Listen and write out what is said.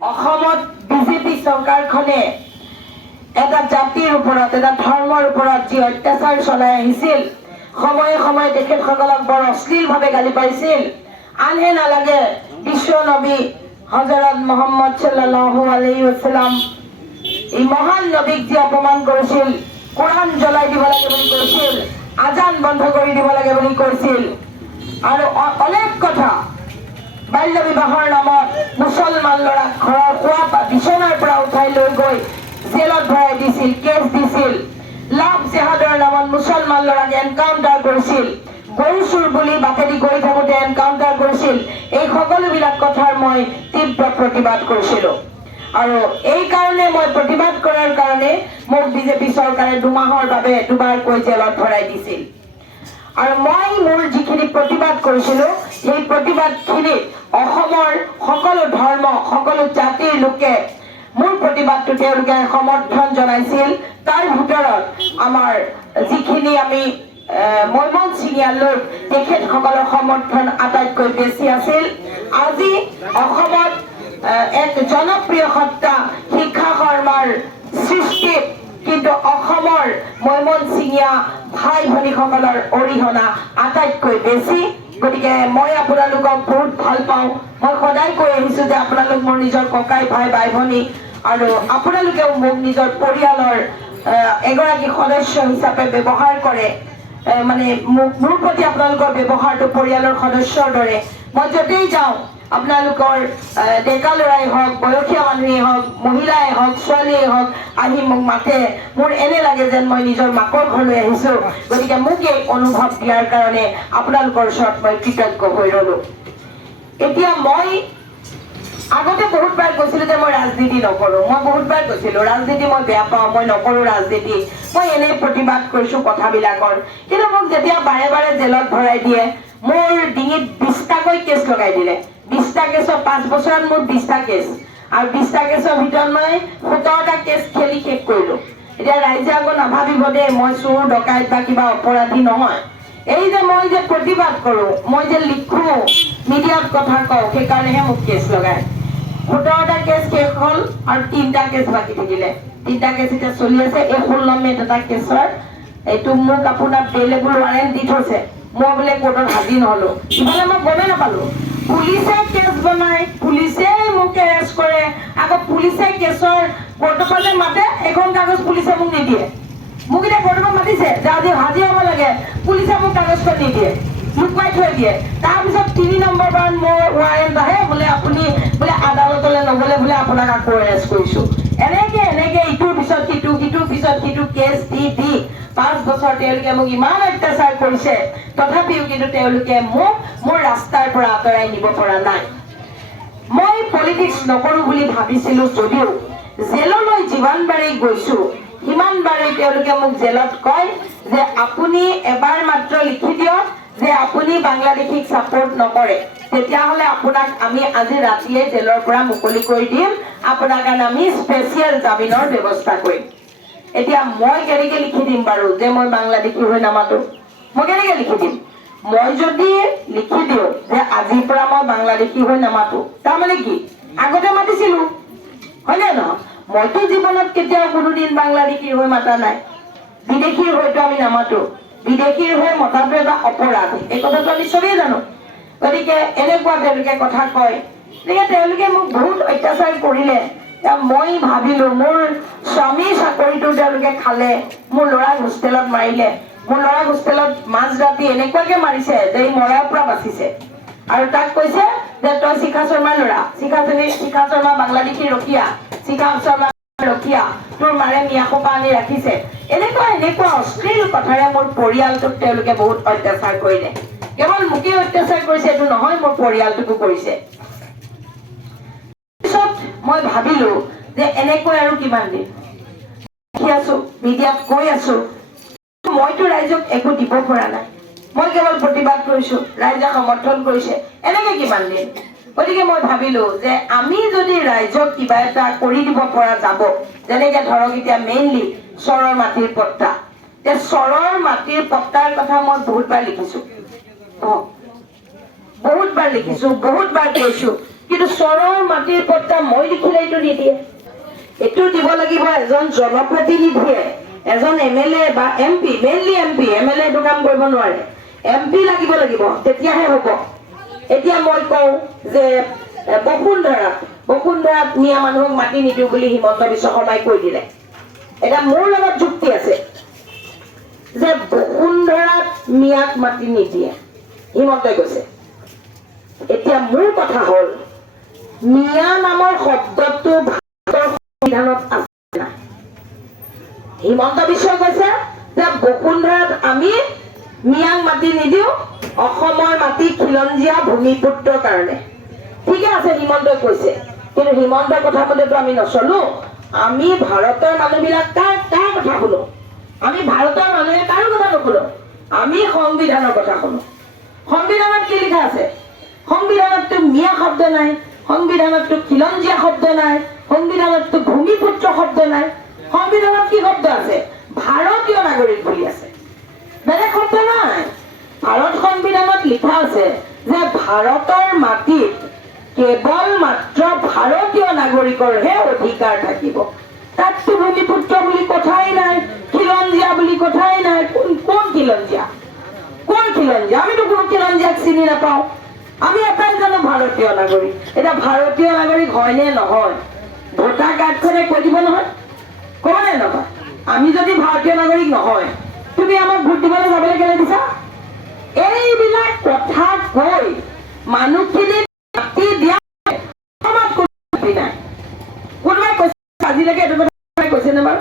অসমত বিজেপি চৰকাৰখনে এটা জাতিৰ ওপৰত এটা ধৰ্মৰ ওপৰত যি অত্যাচাৰ চলাই আহিছিল, সময়ে সময়ে তেখেতসকলক বৰ অশ্লীলভাৱে গালি পাৰিছিল। আনহে নালাগে বিশ্ব নবী হজৰত মুহাম্মদ সাল্লাল্লাহু আলাইহি ওয়াসাল্লাম এই মহান নবীক যি অপমান কৰিছিল, কোৰআন জ্বলাই দিব লাগে বুলি কৈছিল, আজান বন্ধ কৰি দিব লাগে বুলি কৈছিল, আৰু অনেক কথা বাল্য বিবাহৰ নামত মুছলমান ল'ৰাক ঘৰৰ খোৱা বিচনাৰ পৰা উঠাই লৈ গৈ জেলত ভৰাই দিছিল, কেছ দিছিল। লাভ জেহাদৰ নামত মুছলমান ল'ৰাক এনকাউণ্টাৰ কৰিছিল, গৰু চুৰ বুলি বাটেদি গৈ থাকোঁতে এনকাউণ্টাৰ কৰিছিল। এই সকলোবিলাক কথাৰ মই তীব্ৰ প্ৰতিবাদ কৰিছিলোঁ, আৰু এই কাৰণে মই প্ৰতিবাদ কৰাৰ কাৰণে মোক বিজেপি চৰকাৰে 2 মাহৰ বাবে দুবাৰকৈ জেলত ভৰাই দিছিল। আৰু মই মোৰ যিখিনি প্ৰতিবাদ কৰিছিলোঁ, সেই প্ৰতিবাদখিনিত অসমৰ সকলো ধৰ্ম, সকলো জাতিৰ লোকে মোৰ প্ৰতিবাদটো তেওঁলোকে সমৰ্থন জনাইছিল। তাৰ ভিতৰত আমাৰ যিখিনি আমি মৈমনছিঙীয়া লোক, তেখেতসকলৰ সমৰ্থন আটাইতকৈ বেছি আছিল। আজি অসমত এক জনপ্ৰিয় সত্তা শিক্ষা শৰ্মাৰ সৃষ্টিত কিন্তু অসমৰ মৈমনছিঙীয়া ভাই ভনীসকলৰ অৰিহণা আটাইতকৈ বেছি। গতিকে মই আপোনালোকক বহুত ভাল পাওঁ। মই সদায় কৈ আহিছোঁ যে আপোনালোক মোৰ নিজৰ ককাই ভাই বাই ভনী, আৰু আপোনালোকেও মোক নিজৰ পৰিয়ালৰ এগৰাকী সদস্য হিচাপে ব্যৱহাৰ কৰে। মানে মোৰ প্ৰতি আপোনালোকৰ ব্যৱহাৰটো পৰিয়ালৰ সদস্যৰ দৰে। মই য'তেই যাওঁ আপোনালোকৰ ডেকা ল'ৰাই হওক, বয়সীয়া মানুহেই হওক, মহিলাই হওক, ছোৱালীয়ে হওক, আহি মোক মাতে। মোৰ এনে লাগে যেন মই নিজৰ মাকৰ ঘৰলৈ আহিছোঁ। গতিকে মোক এই অনুভৱ দিয়াৰ কাৰণে আপোনালোকৰ ওচৰত মই কৃতজ্ঞ হৈ ৰ'লোঁ। এতিয়া মই আগতে বহুতবাৰ কৈছিলোঁ যে মই ৰাজনীতি নকৰোঁ। মই বহুতবাৰ কৈছিলোঁ ৰাজনীতি মই বেয়া পাওঁ, মই নকৰোঁ ৰাজনীতি, মই এনেই প্ৰতিবাদ কৰিছোঁ কথাবিলাকৰ। কিন্তু মোক যেতিয়া বাৰে বাৰে জেলত ভৰাই দিয়ে, মোৰ ডিঙিত 20টাকৈ কেছ লগাই দিলে। 20টা কেছত 5 বছৰত মোৰ 20টা কেছ, আৰু 20টা কেছৰ ভিতৰত মই 17টা কেছ খেলি শেষ কৰিলোঁ। এতিয়া ৰাইজে আকৌ নাভাবিব দেই মই চোৰ ডকাইত বা কিবা অপৰাধী নহয়। এই যে মই যে প্ৰতিবাদ কৰোঁ, মই যে লিখোঁ, মিডিয়াত কথা কওঁ, সেইকাৰণেহে মোক কেছ লগায়। 17টা কেছ শেষ হ'ল আৰু 3টা কেছ বাকী থাকিলে। 3টা কেছ এতিয়া চলি আছে। এই 16 মে'ত এটা কেছৰ এইটো মোক আপোনাৰ বেইলেবল ৱাৰেণ্ট দি থৈছে। মই বোলে কোৰ্টত হাজিৰ নহ'লোঁ। ইফালে মই গমেই নাপালোঁ। পুলিচে কেছ বনায়, পুলিচেই মোক এৰেষ্ট কৰে, আকৌ পুলিচে কেছৰ কোৰ্টৰ পৰা মাতে, এখন কাগজ পুলিচে মোক নিদিয়ে। মোক এতিয়া কোৰ্টৰ পৰা মাতিছে যে আজি হাজিৰ হ'ব লাগে, পুলিচে মোক কাগজখন নিদিয়ে, লুকুৱাই থৈ দিয়ে। তাৰপিছত 3 নম্বৰ বাৰ মোৰ ৱাৰেণ্ট আহে, বোলে আপুনি বোলে আদালতলৈ নগ'লে বোলে আপোনাক আকৌ এৰেষ্ট কৰিছোঁ। এনেকে ইটোৰ পিছত সিটো, সিটোৰ পিছত সিটো কেছ দি 5 বছৰ তেওঁলোকে মোক ইমান অত্যাচাৰ কৰিছে, তথাপিও কিন্তু তেওঁলোকে মোক মোৰ ৰাস্তাৰ পৰা আঁতৰাই নিব পৰা নাই। মই পলিটিক্স নকৰোঁ বুলি ভাবিছিলোঁ যদিও জেললৈ যিমানবাৰেই গৈছোঁ, সিমানবাৰেই তেওঁলোকে মোক জেলত কয় যে আপুনি এবাৰ মাত্ৰ লিখি দিয়ক যে আপুনি বাংলাদেশীক ছাপোৰ্ট নকৰে, তেতিয়াহ'লে আপোনাক আমি আজি ৰাতিয়ে জেলৰ পৰা মুকলি কৰি দিম, আপোনাৰ কাৰণে আমি স্পেচিয়েল জামিনৰ ব্যৱস্থা কৰিম। এতিয়া মই কেনেকৈ লিখি দিম বাৰু যে মই বাংলাদেশী হৈ নামাতো? মই কেনেকৈ লিখি দিম? মই যদি লিখি দিওঁ যে আজিৰ পৰা মই বাংলাদেশী হৈ নামাতো, তাৰমানে কি? আগতে মাতিছিলোঁ, হয়নে নহয়? মইতো জীৱনত কেতিয়াও কোনোদিন বাংলাদেশী হৈ মাতা নাই। বিদেশীৰ হয়তো আমি নামাতো। বিদেশীৰ হৈ মতাটো এটা অপৰাধ, এই কথাটো আমি চবেই জানো। গতিকে এনেকুৱা তেওঁলোকে কথা কয়। গতিকে তেওঁলোকে মোক বহুত অত্যাচাৰ কৰিলে। মই ভাবিলোঁ মোৰ স্বামীৰ চাকৰিটো তেওঁলোকে খালে, মোৰ ল'ৰাক হোষ্টেলত মাৰিলে। মোৰ ল'ৰাক হোষ্টেলত মাজৰাতি এনেকুৱাকে মাৰিছে যে ই মৰাৰ পৰা বাচিছে, আৰু তাক কৈছে যে তই শিখা শৰ্মাৰ ল'ৰা, শিখা শৰ্মা বাংলাদেশী ৰখীয়া, শিখা শৰ্মা ৰখীয়া, তোৰ মাৰে মিয়াখোপা আনি ৰাখিছে। এনেকুৱা অশ্লীল কথাৰে মোৰ পৰিয়ালটোক তেওঁলোকে বহুত অত্যাচাৰ কৰিলে। কেৱল মোকেই অত্যাচাৰ কৰিছে এইটো নহয়, মোৰ পৰিয়ালটোকো কৰিছে। পিছত মই ভাবিলোঁ যে এনেকৈ আৰু কিমান দিন দেখি আছোঁ, মিডিয়াত কৈ আছোঁ, মইতো ৰাইজক একো দিব পৰা নাই। মই কেৱল প্ৰতিবাদ কৰিছোঁ, ৰাইজে সমৰ্থন কৰিছে, এনেকৈ কিমান দিন? গতিকে মই ভাবিলোঁ যে আমি যদি ৰাইজক কিবা এটা কৰি দিব পৰা যাব, যেনেকৈ ধৰক এতিয়া মেইনলি চৰৰ মাটিৰ পট্টা, যে চৰৰ মাটিৰ পট্টাৰ কথা মই বহুতবাৰ লিখিছোঁ, বহুতবাৰ কৈছোঁ কিন্তু চৰৰ মাটিৰ পট্টা মই লিখিলে এইটো নিদিয়ে। এইটো দিব লাগিব এজন জনপ্ৰতিনিধিয়ে, এজন MLA বা MP, মেইনলি MP, MLA এইটো কাম কৰিব নোৱাৰে, MP লাগিব, তেতিয়াহে হ'ব। এতিয়া মই কওঁ যে বসুন্ধৰাত মিয়া মানুহক মাটি নিদিওঁ বুলি হিমন্ত বিশ্ব শৰ্মাই কৈ দিলে। এতিয়া মোৰ লগত যুক্তি আছে যে বসুন্ধৰাত মিয়াক মাটি নিদিয়ে, হিমন্তই কৈছে। এতিয়া মোৰ কথা হ'ল মিয়া নামৰ শব্দটো ভাৰতৰ সংবিধানত আছে নাই? হিমন্ত বিশ্বই কৈছে যে বসুন্ধৰাত আমি মিয়াক মাটি নিদিওঁ, অসমৰ মাটি খিলঞ্জীয়া ভূমিপুত্ৰৰ কাৰণে। ঠিকে আছে, হিমন্তই কৈছে, কিন্তু হিমন্তৰ কথা মতেতো আমি নচলো। আমি ভাৰতৰ মানুহবিলাক কাৰ কথা শুনো? আমি ভাৰতৰ মানুহে কাৰো কথা নুশুনো, আমি সংবিধানৰ কথা শুনো। সংবিধানত কি লিখা আছে? সংবিধানততো মিয়া শব্দ নাই, সংবিধানততো খিলঞ্জীয়া শব্দ নাই, সংবিধানততো ভূমিপুত্ৰ শব্দ নাই। সংবিধানত কি শব্দ আছে? ভাৰতীয় নাগৰিক বুলি আছে, বেলেগ শব্দ নাই। ভাৰত সংবিধানত লিখা আছে যে ভাৰতৰ মাটিত কেৱল মাত্ৰ ভাৰতীয় নাগৰিকৰহে অধিকাৰ থাকিব। তাততো ভূমিপুত্ৰ বুলি কথাই নাই, খিলঞ্জীয়া বুলি কথাই নাই। কোন খিলঞ্জীয়া? আমিতো কোনো খিলঞ্জীয়াক চিনি নাপাওঁ। আমি এটাই জানো ভাৰতীয় নাগৰিক। এতিয়া ভাৰতীয় নাগৰিক হয় নে নহয় ভোটাৰ কাৰ্ডখনে কৈ দিব নহয়, ক'ব নে নকয়? আমি যদি ভাৰতীয় নাগৰিক নহয়, তুমি আমাক ভোট দিবলৈ যাবলৈ কেলে দিছা? এইবিলাক কথা কৈ মানুহখিনিক মাতি দিয়া কোনোবাই কৈছে আজিলৈকে এইটো কথা কৈছে নে বাৰু?